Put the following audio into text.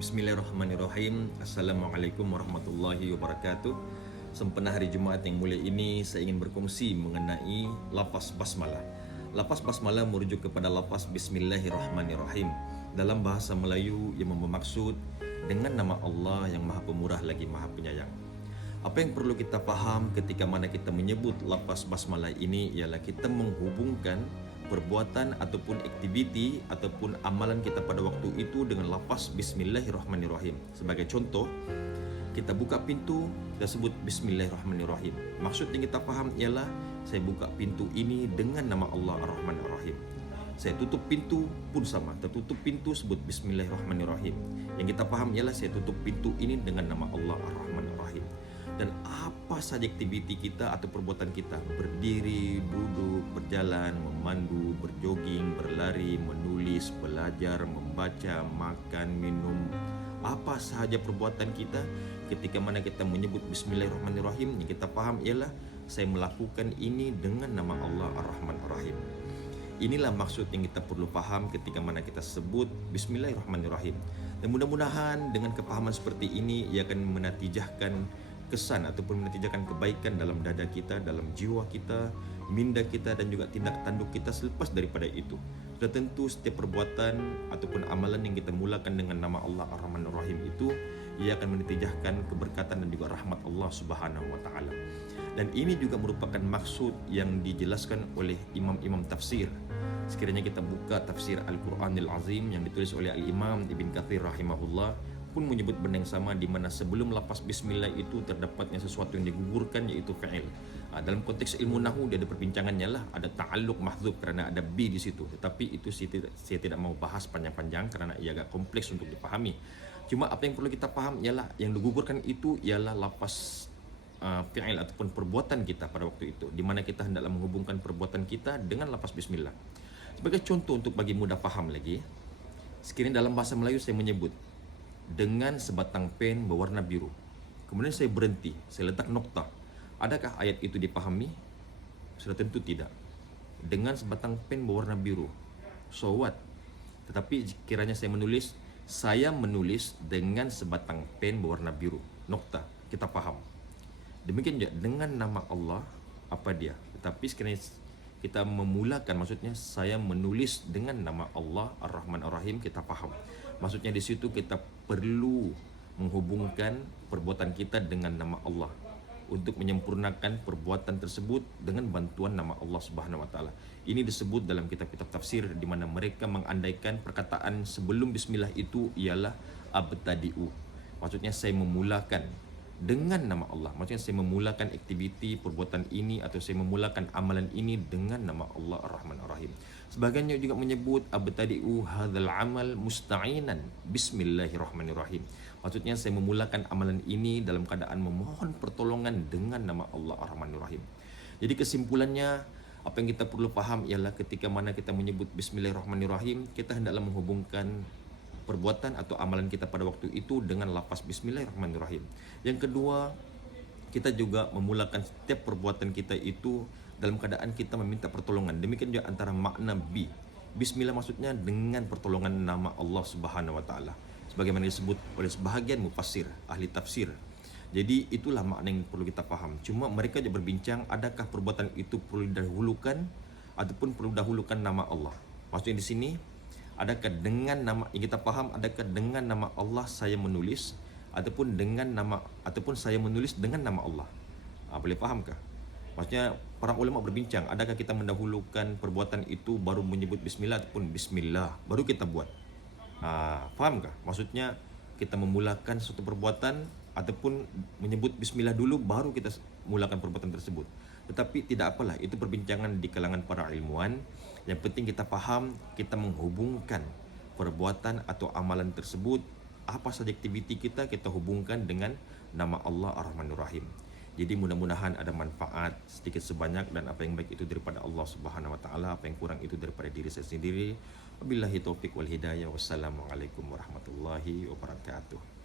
Bismillahirrahmanirrahim. Assalamualaikum warahmatullahi wabarakatuh. Sempena hari Jumaat yang mulia ini, saya ingin berkongsi mengenai lafaz basmalah. Lafaz basmalah merujuk kepada lafaz Bismillahirrahmanirrahim dalam bahasa Melayu yang bermaksud dengan nama Allah yang Maha Pemurah lagi Maha Penyayang. Apa yang perlu kita faham ketika mana kita menyebut lafaz basmalah ini ialah kita menghubungkan perbuatan ataupun aktiviti ataupun amalan kita pada waktu itu dengan lafaz Bismillahirrahmanirrahim. Sebagai contoh, kita buka pintu, kita sebut Bismillahirrahmanirrahim. Maksud yang kita faham ialah saya buka pintu ini dengan nama Allah Ar-Rahman Ar-Rahim. Saya tutup pintu pun sama, tertutup pintu sebut Bismillahirrahmanirrahim. Yang kita faham ialah saya tutup pintu ini dengan nama Allah Ar-Rahman Ar-Rahim. Dan apa saja aktiviti kita atau perbuatan kita, berdiri, duduk, berjalan, memandu, berjoging, berlari, menulis, belajar, membaca, makan, minum, apa sahaja perbuatan kita, ketika mana kita menyebut Bismillahirrahmanirrahim, yang kita faham ialah saya melakukan ini dengan nama Allah Ar-Rahman Ar-Rahim. Inilah maksud yang kita perlu faham ketika mana kita sebut Bismillahirrahmanirrahim. Dan mudah-mudahan dengan kepahaman seperti ini, ia akan menatijahkan kesan ataupun menatijahkan kebaikan dalam dada kita, dalam jiwa kita, minda kita dan juga tindak tanduk kita selepas daripada itu. Sudah tentu setiap perbuatan ataupun amalan yang kita mulakan dengan nama Allah Ar-Rahman Ar-Rahim itu, ia akan menatijahkan keberkatan dan juga rahmat Allah Subhanahu wa taala. Dan ini juga merupakan maksud yang dijelaskan oleh imam-imam tafsir. Sekiranya kita buka tafsir Al-Quranil Azim yang ditulis oleh Al-Imam Ibn Katsir rahimahullah pun menyebut benda yang sama, di mana sebelum lafaz bismillah itu terdapatnya sesuatu yang digugurkan, yaitu fi'il. Dalam konteks ilmu nahwu dia ada perbincangannya lah, ada ta'alluq mahdzuf kerana ada bi di situ. Tetapi itu saya tidak mau bahas panjang-panjang kerana ia agak kompleks untuk dipahami. Cuma apa yang perlu kita faham ialah yang digugurkan itu ialah lafaz fi'il ataupun perbuatan kita pada waktu itu, di mana kita hendaklah menghubungkan perbuatan kita dengan lafaz bismillah. Sebagai contoh untuk bagi mudah faham lagi, sekiranya dalam bahasa Melayu saya menyebut dengan sebatang pen berwarna biru, kemudian saya berhenti, saya letak nokta, adakah ayat itu dipahami? Sudah tentu tidak. Dengan sebatang pen berwarna biru, so what? Tetapi kiranya saya menulis dengan sebatang pen berwarna biru, nokta, kita paham. Demikian juga dengan nama Allah, apa dia? Tetapi sekiranya kita memulakan, maksudnya saya menulis dengan nama Allah Ar-Rahman Ar-Rahim, kita faham. Maksudnya di situ kita perlu menghubungkan perbuatan kita dengan nama Allah untuk menyempurnakan perbuatan tersebut dengan bantuan nama Allah Subhanahu wa taala. Ini disebut dalam kitab-kitab tafsir di mana mereka mengandaikan perkataan sebelum bismillah itu ialah abtadi'u. Maksudnya saya memulakan dengan nama Allah. Maksudnya saya memulakan aktiviti perbuatan ini atau saya memulakan amalan ini dengan nama Allah Ar-Rahman Ar-Rahim. Sebagiannya juga menyebut abtadi'u hadzal amal musta'inan bismillahirrahmanirrahim. Maksudnya saya memulakan amalan ini dalam keadaan memohon pertolongan dengan nama Allah Ar-Rahman Ar-Rahim. Jadi kesimpulannya, apa yang kita perlu faham ialah ketika mana kita menyebut bismillahirrahmanirrahim, kita hendaklah menghubungkan perbuatan atau amalan kita pada waktu itu dengan lafaz bismillahirrahmanirrahim. Yang kedua, kita juga memulakan setiap perbuatan kita itu dalam keadaan kita meminta pertolongan. Demikian juga antara makna bismillah, maksudnya dengan pertolongan nama Allah Subhanahu wa taala, sebagaimana disebut oleh sebahagian mufassir, ahli tafsir. Jadi itulah makna yang perlu kita faham. Cuma mereka juga berbincang, adakah perbuatan itu perlu didahulukan ataupun perlu dahulukan nama Allah. Maksudnya di sini, adakah dengan nama yang kita faham, adakah dengan nama Allah saya menulis ataupun saya menulis dengan nama Allah? Boleh fahamkah? Maksudnya para ulama berbincang, adakah kita mendahulukan perbuatan itu baru menyebut bismillah ataupun bismillah baru kita buat? Fahamkah? Maksudnya kita memulakan suatu perbuatan ataupun menyebut bismillah dulu baru kita mulakan perbuatan tersebut. Tetapi tidak apalah, itu perbincangan di kalangan para ilmuwan. Yang penting kita faham, kita menghubungkan perbuatan atau amalan tersebut, apa saja aktiviti kita hubungkan dengan nama Allah Ar-Rahman Ar-Rahim. Jadi mudah-mudahan ada manfaat sedikit sebanyak, dan apa yang baik itu daripada Allah Subhanahu wa taala, apa yang kurang itu daripada diri saya sendiri. Wabillahi taufik wal hidayah. Wassalamualaikum warahmatullahi wabarakatuh.